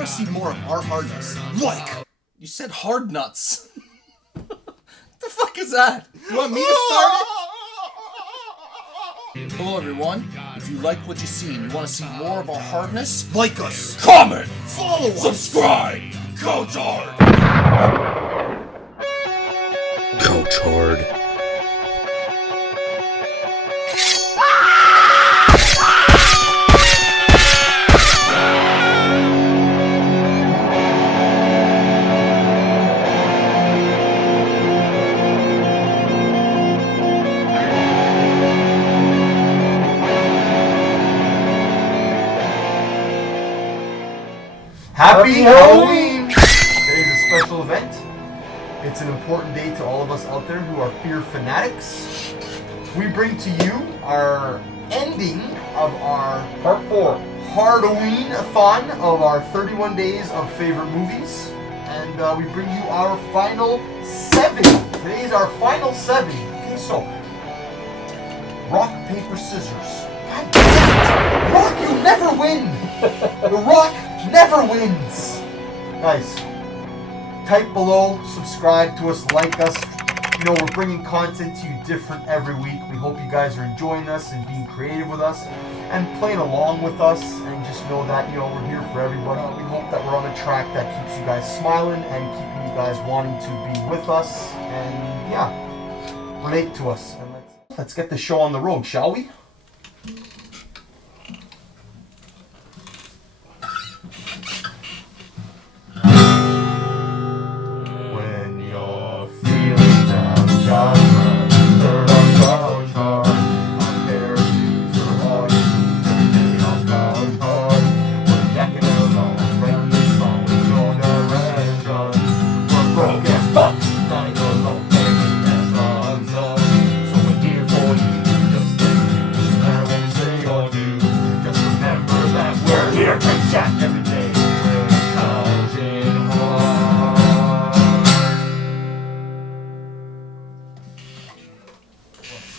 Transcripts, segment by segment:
want to see more of our hardness, like... You said hard nuts. What the fuck is that? You want me to start it? Hello everyone. If you like what you see and you want to see more of our hardness, like us, comment, follow us, subscribe, couchhard. Couchhard. Happy Halloween! Today's a special event. It's an important day to all of us out there who are fear fanatics. We bring to you our ending of our Part 4 HARDoween-a-thon of our 31 days of favorite movies. And we bring you our final 7. Today's our final 7. Okay, so rock, paper, scissors. God damn it! Rock, you never win! The Rock never wins! Guys, type below, subscribe to us, like us. You know, we're bringing content to you different every week. We hope you guys are enjoying us and being creative with us and playing along with us. And just know that, you know, we're here for everybody. We hope that we're on a track that keeps you guys smiling and keeping you guys wanting to be with us. And yeah, relate to us. And let's get the show on the road, shall we?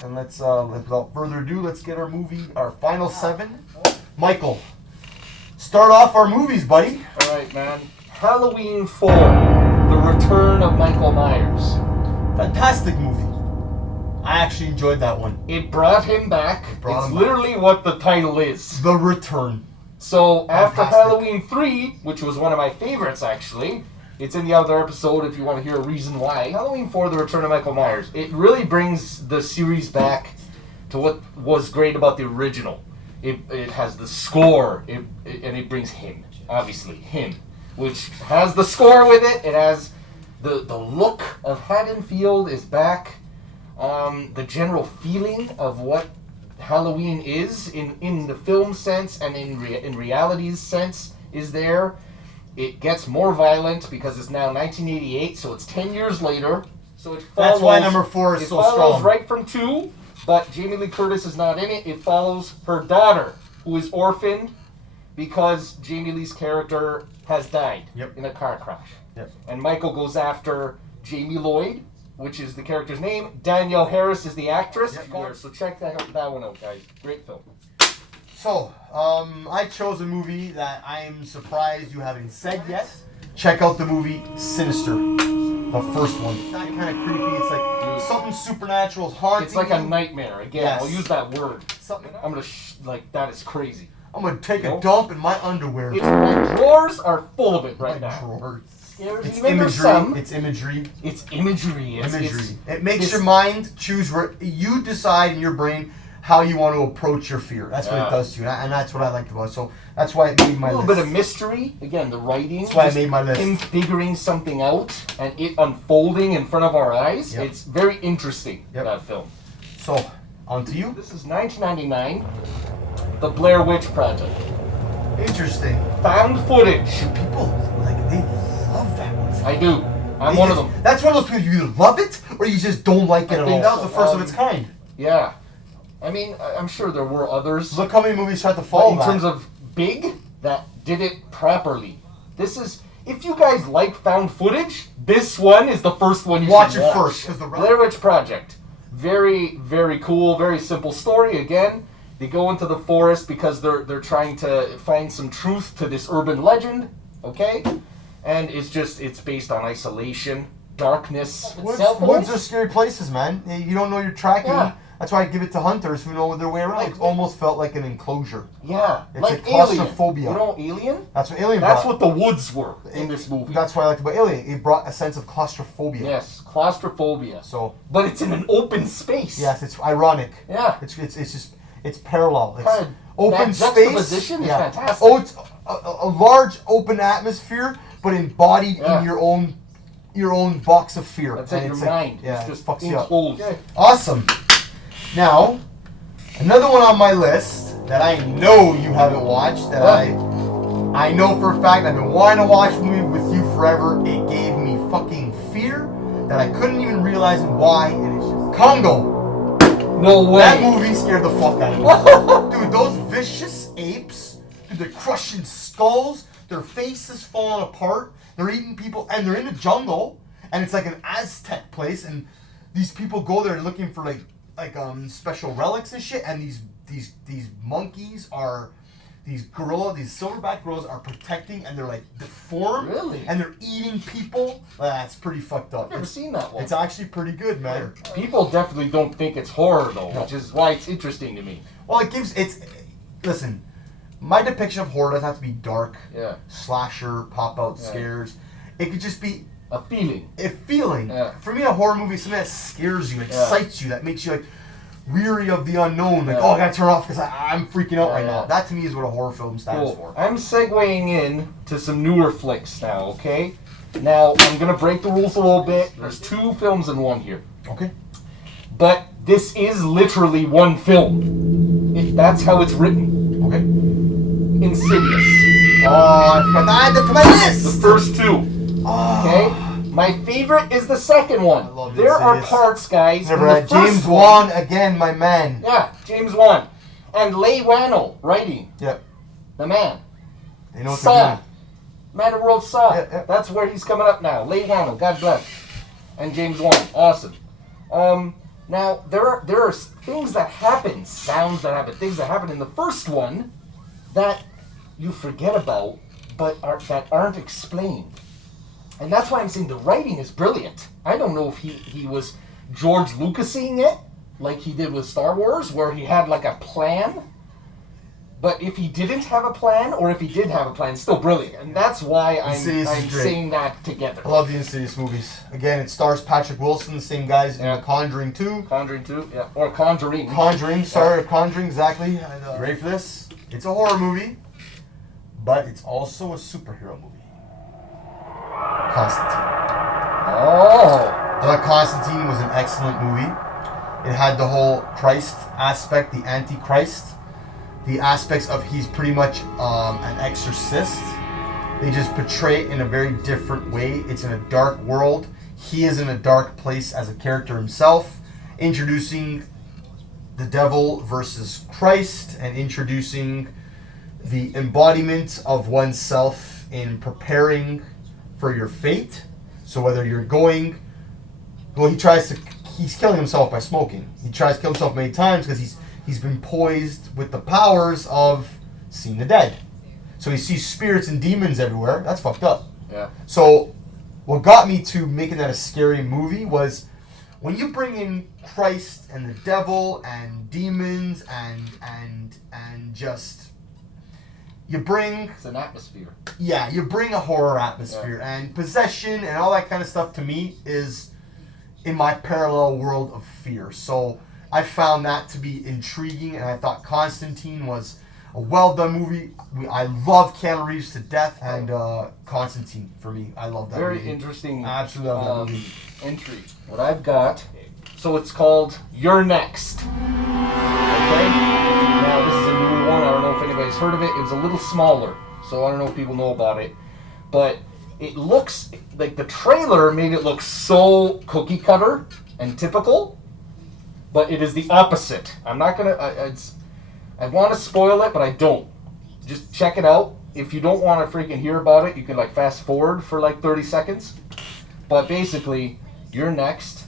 And let's, without further ado, let's get our movie, our final 7. Michael, start off our movies, buddy. Alright, man. Halloween 4, The Return of Michael Myers. Fantastic movie. I actually enjoyed that one. It brought him back. It's literally what the title is. The Return. So, after Halloween 3, which was one of my favorites, actually, it's in the other episode if you want to hear a reason why. Halloween 4, The Return of Michael Myers. It really brings the series back to what was great about the original. It has the score, and it brings him, obviously, him, which has the score with it. It has the look of Haddonfield is back. The general feeling of what Halloween is in the film sense and in reality's sense is there. It gets more violent because it's now 1988, so it's 10 years later. So it follows, that's why number 4 is so strong. It follows right from 2, but Jamie Lee Curtis is not in it. It follows her daughter, who is orphaned because Jamie Lee's character has died in a car crash. Yep. And Michael goes after Jamie Lloyd, which is the character's name. Danielle Harris is the actress. Yep. So check that one out, guys. Great film. So, I chose a movie that I'm surprised you haven't said yet. Check out the movie Sinister, the first one. It's not kind of creepy. It's like something supernatural is haunting. It's like a nightmare. Again, yes. I'll use that word. Something. I'm gonna that is crazy. I'm gonna take a dump in my underwear. My drawers are full of it right now. Drawers. It's imagery. It's imagery. It's imagery. It makes your mind choose where you decide in your brain how you want to approach your fear. That's what it does to you, and that's what I liked about it. So that's why it made my list. A little bit of mystery. Again, the writing. That's why I made my list. Him figuring something out and it unfolding in front of our eyes. Yep. It's very interesting, that film. So, on to you. This is 1999, The Blair Witch Project. Interesting. Found footage. People, they love that one. I do. I'm one of them. That's one of those people, you either love it or you just don't like it at all. That was the first of its kind. Yeah. I mean, I'm sure there were others. Look how many movies tried to follow that. In terms of big, that did it properly. This is, if you guys like found footage, this one is the first one you watch should watch. Watch it first. Blair Witch Project. Very, very cool, very simple story. Again, they go into the forest because they're trying to find some truth to this urban legend. Okay? And it's based on isolation, darkness. Woods are scary places, man. You don't know you're tracking. Yeah. That's why I give it to hunters who know their way around. It almost felt like an enclosure. Yeah, It's like a claustrophobia. Alien. You know Alien? That's what Alien That's brought. what the woods were in this movie. That's what I liked about Alien. It brought a sense of claustrophobia. Yes, claustrophobia. So, but it's in an open space. yes, it's ironic. Yeah. It's parallel. It's Kind of open that space. juxtaposition is fantastic. Oh, it's a large open atmosphere, but embodied in your own box of fear. That's And in your it's mind. Yeah, It's just fucks you up. enclosed. Okay. Awesome. Now, another one on my list that I know you haven't watched, that I know for a fact I've been wanting to watch a movie with you forever. It gave me fucking fear that I couldn't even realize why, and it's just Congo. No way. That movie scared the fuck out of me. Dude, those vicious apes, dude, they're crushing skulls, their faces falling apart, they're eating people, and they're in the jungle, and it's like an Aztec place, and these people go there looking for like special relics and shit, and these monkeys are, these silverback gorillas are protecting, and they're like deformed. Really? And they're eating people. That's pretty fucked up. I've never seen that one. It's actually pretty good, man. People definitely don't think it's horror though, which is why it's interesting to me. Well, listen, my depiction of horror doesn't have to be dark, slasher, pop-out scares. It could just be a feeling. Yeah. For me, a horror movie is something that scares you, excites you, that makes you like weary of the unknown. Like, oh, I gotta turn off because I'm freaking out right now. That to me is what a horror film stands for. I'm segueing in to some newer flicks now, okay? Now, I'm gonna break the rules a little bit. There's 2 films in one here. Okay. But this is literally one film. That's how it's written. Okay. Insidious. Oh, I forgot to add that to my list! The first 2. Okay? My favorite is the second one. I love there are Insidious. parts, guys. Never in the had James first Wan again, my man. Yeah, James Wan. And Leigh Whannell writing. Yep. The man. They know what Saw. they're doing. Man who wrote Saw. Yeah. That's where he's coming up now. Leigh Whannell, God bless. And James Wan, awesome. Now, there are things that happen, sounds that happen, things that happen in the first one that you forget about, but that aren't explained. And that's why I'm saying the writing is brilliant. I don't know if he was George Lucasing it, like he did with Star Wars, where he had like a plan. But if he didn't have a plan, or if he did have a plan, it's still brilliant. And that's why I'm saying that together. I love the Insidious movies. Again, it stars Patrick Wilson, the same guys in The Conjuring 2. Conjuring 2, yeah. Or Conjuring. Conjuring, exactly. You ready for this? It's a horror movie, but it's also a superhero movie. Constantine. Oh. I thought Constantine was an excellent movie. It had the whole Christ aspect, the Antichrist. The aspects of he's pretty much an exorcist. They just portray it in a very different way. It's in a dark world. He is in a dark place as a character himself, introducing the devil versus Christ and introducing the embodiment of oneself in preparing for your fate. So whether you're going, he's killing himself by smoking. He tries to kill himself many times because he's been poised with the powers of seeing the dead. So he sees spirits and demons everywhere. That's fucked up. Yeah. So what got me to making that a scary movie was when you bring in Christ and the devil and demons and just you bring It's an atmosphere. Yeah, you bring a horror atmosphere and possession and all that kind of stuff to me is in my parallel world of fear. So I found that to be intriguing, and I thought Constantine was a well-done movie. I love Keanu Reeves to death, and Constantine, for me, I love that movie. Very interesting. Absolutely love that movie. Entry. What I've got, so it's called You're Next. Okay? Now, this is a newer one. I don't know if anybody's heard of it. It was a little smaller, so I don't know if people know about it. But it looks, like the trailer made it look so cookie cutter and typical. But it is the opposite. I'm not gonna. I want to spoil it, but I don't. Just check it out. If you don't want to freaking hear about it, you can like fast forward for like 30 seconds. But basically, You're Next.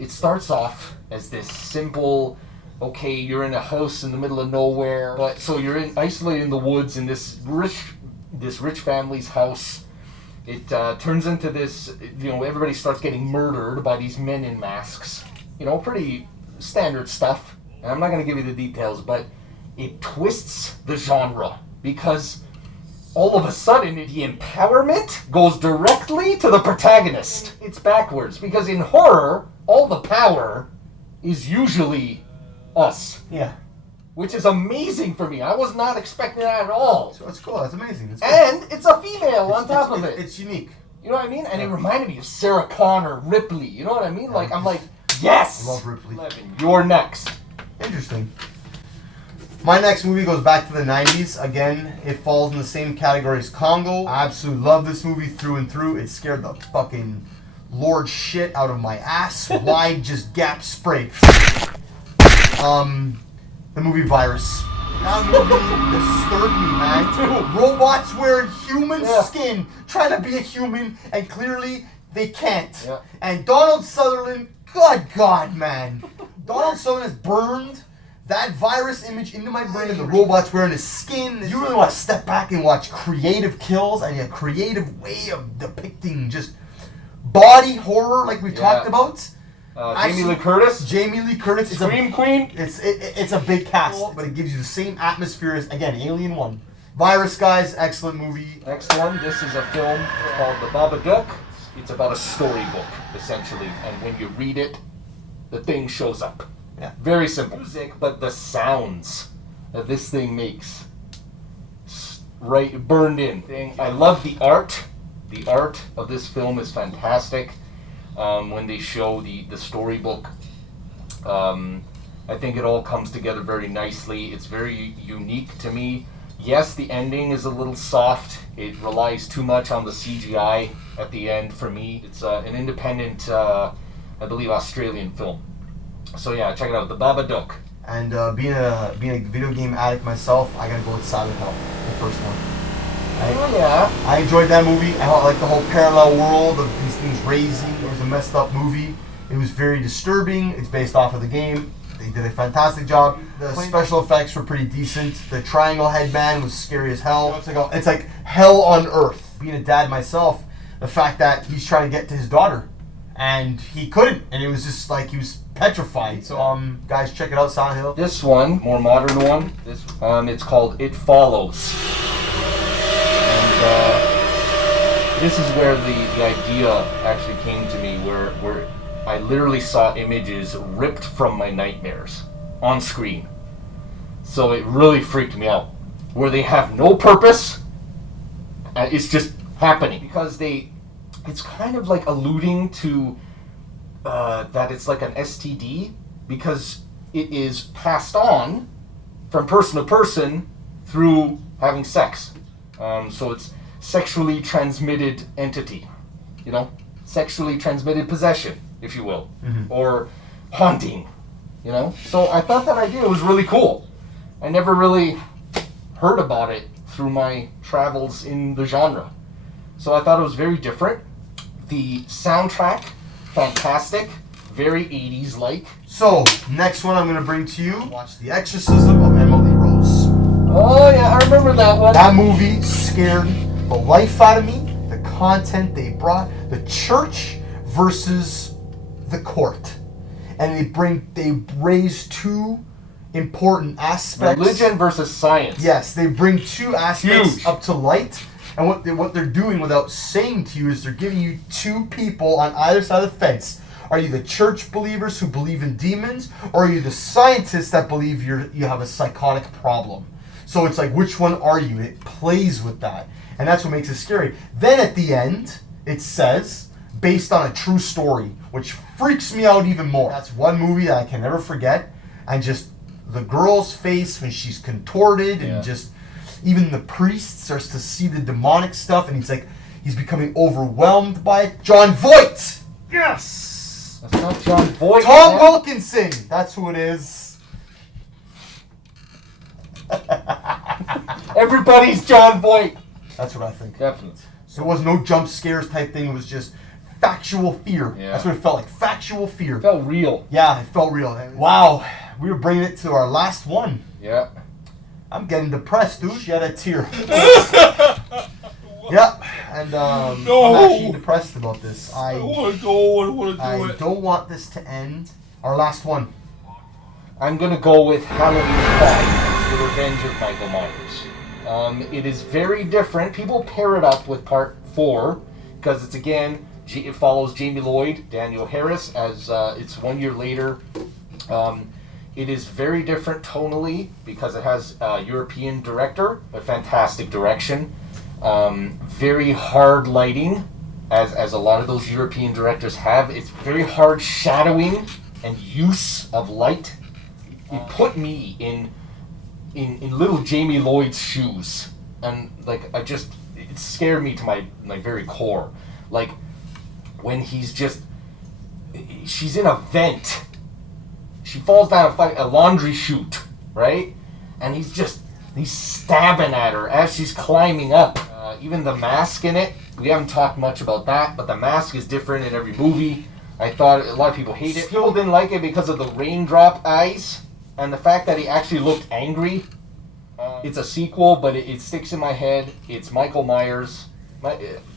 It starts off as this simple. Okay, you're in a house in the middle of nowhere, but so you're isolated in the woods in this rich this rich family's house. It turns into this, everybody starts getting murdered by these men in masks. Pretty standard stuff. And I'm not going to give you the details, but it twists the genre because all of a sudden the empowerment goes directly to the protagonist. It's backwards because in horror, all the power is usually us. Yeah. Which is amazing for me. I was not expecting that at all. So it's cool. That's amazing. It's and it's a female on top of it. It's unique. You know what I mean? And it reminded me of Sarah Connor, Ripley. You know what I mean? I'm like, yes! I love Ripley. You're next. Interesting. My next movie goes back to the 90s. Again, it falls in the same category as Congo. I absolutely love this movie through and through. It scared the fucking Lord shit out of my ass. Wide, just gap spray. The movie Virus. That movie disturbed me, man. Robots wearing human skin, trying to be a human, and clearly they can't. Yeah. And Donald Sutherland, good God, man. Donald Sutherland has burned that virus image into my brain. The robots wearing his skin. You really want to step back and watch creative kills and a creative way of depicting just body horror like we talked about. Jamie Lee Curtis. Jamie Lee Curtis. Scream Queen. It's a big cast, but it gives you the same atmosphere as, again, Alien 1. Virus, guys, excellent movie. Next one, this is a film called The Babadook. It's about a storybook, essentially, and when you read it, the thing shows up. Yeah. Very simple. Music, but the sounds that this thing makes, burned in. I love the art. The art of this film is fantastic. When they show the storybook, I think it all comes together very nicely. It's very unique to me. Yes, the ending is a little soft. It relies too much on the CGI at the end for me. It's an independent, I believe, Australian film. So yeah, check it out, The Babadook. And being a video game addict myself, I gotta go with Silent Hill, the first one. I enjoyed that movie. I like the whole parallel world of these things raising. It was a messed up movie. It was very disturbing. It's based off of the game. They did a fantastic job. The special effects were pretty decent. The triangle headman was scary as hell. It's like hell on earth. Being a dad myself, the fact that he's trying to get to his daughter and he couldn't, and it was just like he was petrified. So guys, check it out, Silent Hill. This one, more modern one. It's called It Follows. This is where the idea actually came to me, where I literally saw images ripped from my nightmares on screen. So it really freaked me out. Where they have no purpose, it's just happening. Because it's kind of like alluding to that it's like an STD, because it is passed on from person to person through having sex. So it's sexually transmitted entity, sexually transmitted possession, if you will, or haunting, So I thought that idea was really cool. I never really heard about it through my travels in the genre. So I thought it was very different. The soundtrack, fantastic, very 80s-like. So, next one I'm going to bring to you, watch The Exorcism of Emily Rose. Oh yeah, I remember that one. That movie scared the life out of me. The content they brought, the church versus the court, and they raise two important aspects. Religion versus science. Yes, they bring two aspects Huge. up to light, and what they're doing without saying to you is they're giving you two people on either side of the fence. Are you the church believers who believe in demons, or are you the scientists that believe you have a psychotic problem? So it's like, which one are you? It plays with that. And that's what makes it scary. Then at the end, it says, based on a true story, which freaks me out even more. That's one movie that I can never forget. And just the girl's face when she's contorted, and just even the priest starts to see the demonic stuff, and he's becoming overwhelmed by it. John Voight! Yes! That's not John Voight. Tom Wilkinson! That's who it is. Everybody's John Voight. That's what I think. Definitely. So it was no jump scares type thing. It was just factual fear. Yeah. That's what it felt like. Factual fear. It felt real. Yeah, it felt real. Wow. We were bringing it to our last one. Yeah. I'm getting depressed, dude. Shed a tear. Yeah, and No. I'm actually depressed about this. I want to go. I want to do I it. don't want this to end. Our last one. I'm gonna go with Halloween 5, The Revenge of Michael Myers. It is very different. People pair it up with Part 4 because it's again it follows Jamie Lloyd, Daniel Harris as it's 1 year later. It is very different tonally because it has a European director, a fantastic direction, very hard lighting, as a lot of those European directors have. It's very hard shadowing and use of light. It put me in little Jamie Lloyd's shoes, and like it scared me to my very core. Like when she's in a vent, she falls down a laundry chute, right? And he's stabbing at her as she's climbing up. Even the mask in it, we haven't talked much about that, but the mask is different in every movie. I thought a lot of people hate it. People didn't like it because of the raindrop eyes and the fact that he actually looked angry. It's a sequel, but it sticks in my head. It's Michael Myers.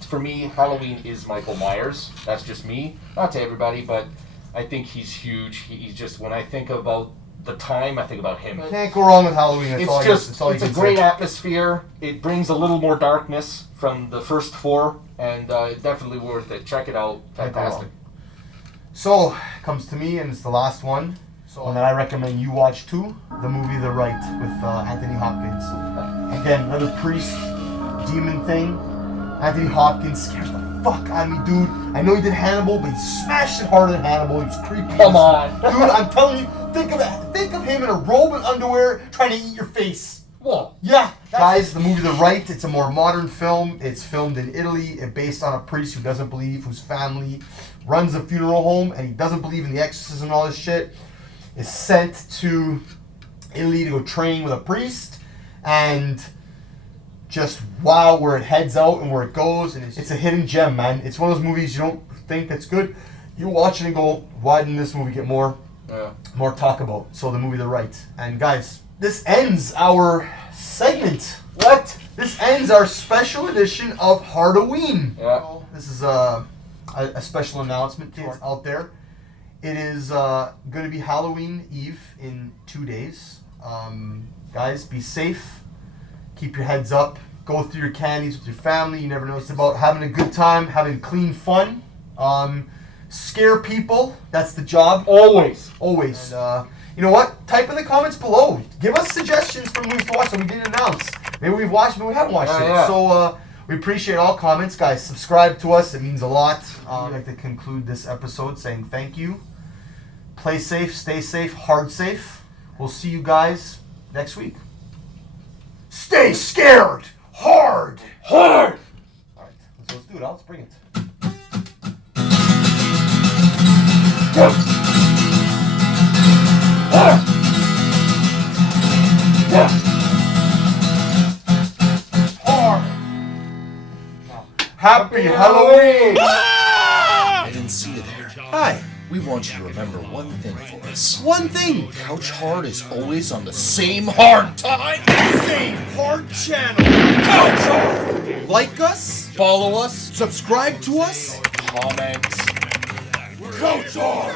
For me, Halloween is Michael Myers. That's just me. Not to everybody, but I think he's huge. He's just, when I think about the time, I think about him. Can't go wrong with Halloween. It's a great atmosphere. It brings a little more darkness from the first 4, and definitely worth it. Check it out. Fantastic. So, comes to me, and it's the last one. So, and then I recommend you watch too, the movie The Rite with Anthony Hopkins. Again, another priest, demon thing. Anthony Hopkins scares the fuck out of me, dude. I know he did Hannibal, but he smashed it harder than Hannibal. He was creepy. Come on. Dude, I'm telling you, think of him in a robe and underwear trying to eat your face. Whoa. Yeah. Guys, the movie The Rite, it's a more modern film. It's filmed in Italy. It's based on a priest who doesn't believe, whose family runs a funeral home, and he doesn't believe in the exorcism and all this shit. Is sent to Italy to go train with a priest, and just wow, where it heads out and where it goes, and it's a hidden gem, man. It's one of those movies you don't think that's good. You watch it and go, why didn't this movie get more talk about? So the movie The Rite. And guys, this ends our segment. What? This ends our special edition of HARDoween. Yeah. This is a special announcement to out there. It is going to be Halloween Eve in 2 days. Guys, be safe. Keep your heads up. Go through your candies with your family. You never know. It's about having a good time, having clean fun. Scare people. That's the job. Always. Always. And, you know what? Type in the comments below. Give us suggestions for movies to watch that we didn't announce. Maybe we've watched, maybe we haven't watched it. Yeah. So we appreciate all comments. Guys, subscribe to us. It means a lot. I'd like to conclude this episode saying thank you. Play safe, stay safe, hard safe. We'll see you guys next week. Stay scared! Hard! Hard! Alright, let's do it. Let's bring it. Hard! Happy Halloween! I didn't see you there. Hi. We want you to remember one thing for us. One thing! Couch Hard is always on the same hard time. Same hard channel! Couch Hard! Like us, Follow us. subscribe to us, Comment. Couch Hard!